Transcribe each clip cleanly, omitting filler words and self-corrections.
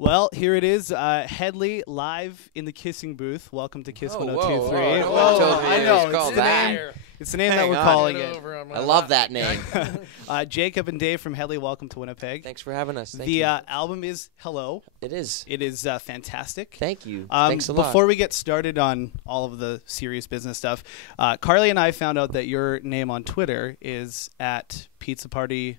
Well, here it is, Hedley live in the KiSSing booth. Welcome to KISS 1023. I know. It's the name that we're calling it. I love that name. Jacob and Dave from Hedley, welcome to Winnipeg. Thanks for having us. The album is Hello. It is. It is fantastic. Thank you. Thanks a lot. Before we get started on all of the serious business stuff, Carly and I found out that your name on Twitter is at Pizza Party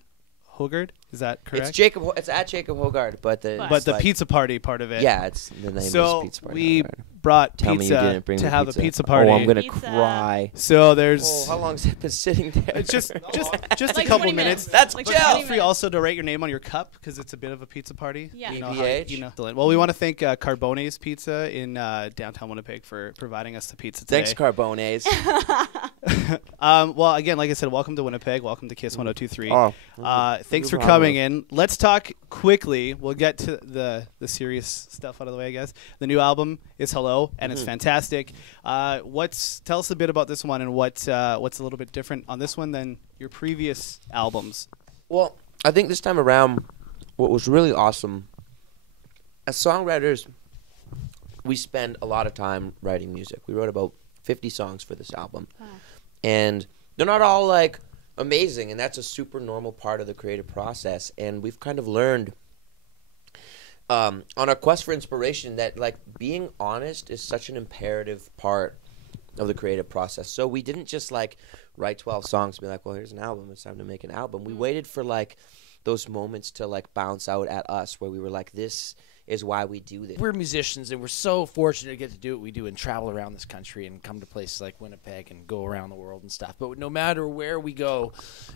Hogard. Is that correct? It's Jacob. It's at Jacob Hogard, but the pizza party part of it. Yeah, it's the name. So is Pizza Party we Hogard. brought Tell pizza me you didn't bring to the have pizza. a pizza party. Oh, I'm gonna cry. So there's. Oh, how long's it been sitting there? It's just like a couple 20 minutes. That's like Feel free also to write your name on your cup because it's a bit of a pizza party. Yeah. You know, PBH. Well, we want to thank Carbone's Pizza in downtown Winnipeg for providing us the pizza today. Thanks, Carbones. Well, again, like I said, welcome to Winnipeg. Welcome to KISS 1023. Thanks for No coming problem. in. Let's talk quickly. We'll get to the serious stuff out of the way, I guess. The new album is Hello, and it's fantastic. Tell us a bit about this one and what's a little bit different on this one than your previous albums. Well, I think this time around, what was really awesome, as songwriters, we spend a lot of time writing music. We wrote about 50 songs for this album. Wow. And they're not all, like, amazing, and that's a super normal part of the creative process. And we've kind of learned on our quest for inspiration that, like, being honest is such an imperative part of the creative process. So we didn't just, like, write 12 songs and be like, well, here's an album. It's time to make an album. We waited for, like, those moments to, like, bounce out at us where we were like, this is why we do this. We're musicians, and we're so fortunate to get to do what we do and travel around this country and come to places like Winnipeg and go around the world and stuff. But no matter where we go,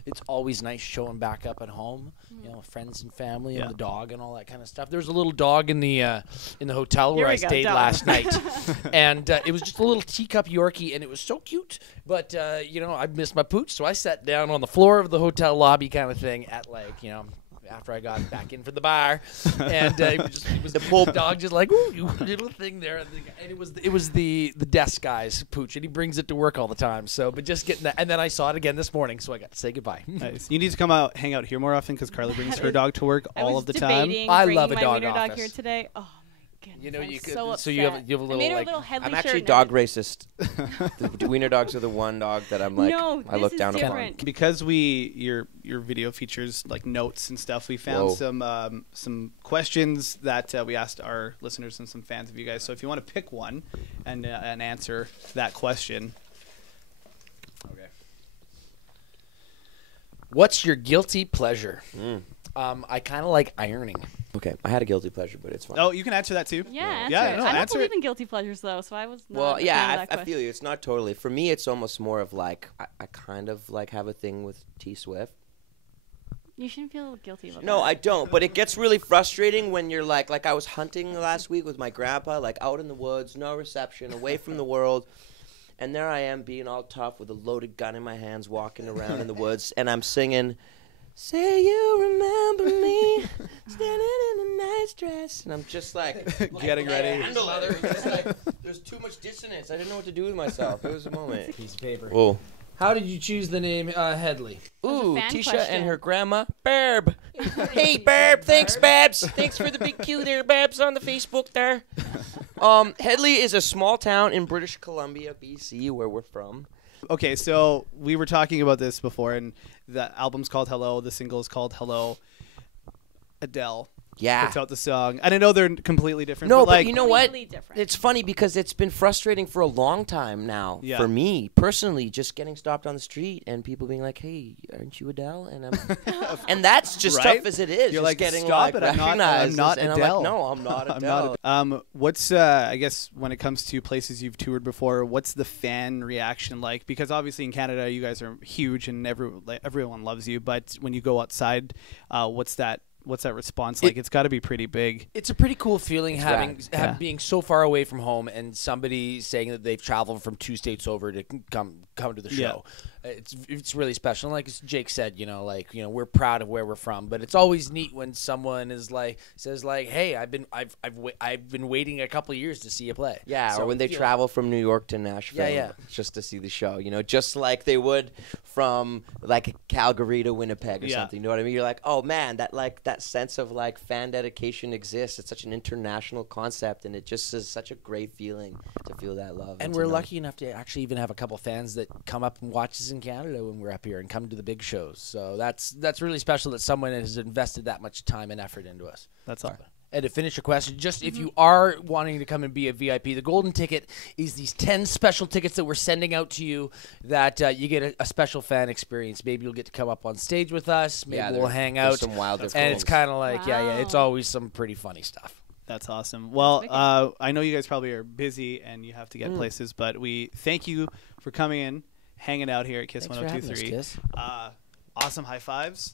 it's always nice showing back up at home, you know, friends and family and the dog and all that kind of stuff. There was a little dog in the hotel where I stayed last night, and it was just a little teacup Yorkie, and it was so cute. But you know, I missed my pooch, so I sat down on the floor of the hotel lobby kind of thing at, like, you know, after I got back in for the bar, and it was the poor dog just like, ooh, you little thing there, and it was the desk guy's pooch, and he brings it to work all the time. So, but just getting that, and then I saw it again this morning, so I got to say goodbye. Nice. You need to come out, hang out here more often because Carly brings her dog to work all of the time. I love a dog my office. dog here today. Oh my goodness! You know, you could. So you have a little. I made her like, a little Hedley I'm actually shirt dog racist. The wiener dogs are the one dog that I'm like, No, I look this is down upon. different. Because your video features like notes and stuff, we found some questions that we asked our listeners and some fans of you guys. So if you want to pick one and answer that question. Okay. What's your guilty pleasure? I kind of like ironing. Okay, I had a guilty pleasure, but it's fine. Oh, you can answer that too. Yeah, Yeah, answer it. no, I don't answer believe it. in guilty pleasures though, so I was not. Well, a fan of yeah, that I question. feel you. It's not totally. For me, it's almost more of like, I kind of like have a thing with T Swift. You shouldn't feel guilty about that. No, I don't. But it gets really frustrating when you're like I was hunting last week with my grandpa, like out in the woods, no reception, away from the world. And there I am being all tough with a loaded gun in my hands, walking around in the woods. And I'm singing, say you remember me, standing in a nice dress. And I'm just like, Getting ready. There's too much dissonance. I didn't know what to do with myself. It was a moment. Piece of paper. Whoa. How did you choose the name Hedley? Ooh, fan Tisha question. and her grandma, Barb. Hey, Barb. Thanks, Babs. Thanks for the big Q there, Babs, on the Facebook there. Hedley is a small town in British Columbia, BC, where we're from. Okay, so we were talking about this before, and the album's called Hello. The single is called Hello. Adele Yeah. puts out the song, and I know they're completely different. No, but, but like, you know what? Completely different. It's funny because it's been frustrating for a long time now Yeah. for me personally, just getting stopped on the street and people being like, "Hey, aren't you Adele?" And I'm, and that's just Right? tough as it is. You're just like, getting stop like it! I'm recognized not and Adele. I'm like, no, I'm not Adele. I'm not. What's I guess when it comes to places you've toured before, what's the fan reaction like? Because obviously in Canada you guys are huge and everyone loves you, but when you go outside, what's that response like? It's got to be pretty big. It's a pretty cool feeling Yeah. being so far away from home and somebody saying that they've traveled from 2 states over to come to the show. It's really special. And like Jake said, you know, we're proud of where we're from, but it's always neat when someone says like, "Hey, I've been waiting a couple of years to see you play." Yeah, So, or when they you know, travel from New York to Nashville Yeah. just to see the show, you know, just like they would from like Calgary to Winnipeg or Yeah. something. You know what I mean? You're like, oh man, that sense of like fan dedication exists. It's such an international concept, and it just is such a great feeling to feel that love. And to we're know. lucky enough to actually even have a couple fans that come up and watch us in Canada when we're up here and come to the big shows. So that's really special that someone has invested that much time and effort into us. That's all. And to finish your question, just if you are wanting to come and be a VIP, the golden ticket is these 10 special tickets that we're sending out to you that you get a special fan experience. Maybe you'll get to come up on stage with us. Maybe Yeah, we'll hang there's out. some wild And different it's things. kind of like, yeah, it's Wow. always some pretty funny stuff. That's awesome. Well, wicked. I know you guys probably are busy and you have to get places, but we thank you for coming in, hanging out here at KISS Thanks for having us, 1023. Kiss. Awesome high fives.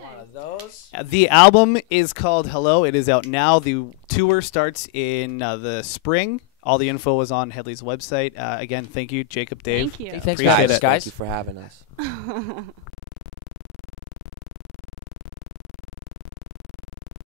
One of those. The album is called Hello. It is out now. The tour starts in the spring. All the info is on Hedley's website. Again, thank you, Jacob, Dave. Thank you. Hey, thanks for Appreciate having us, it. guys. Thank you for having us.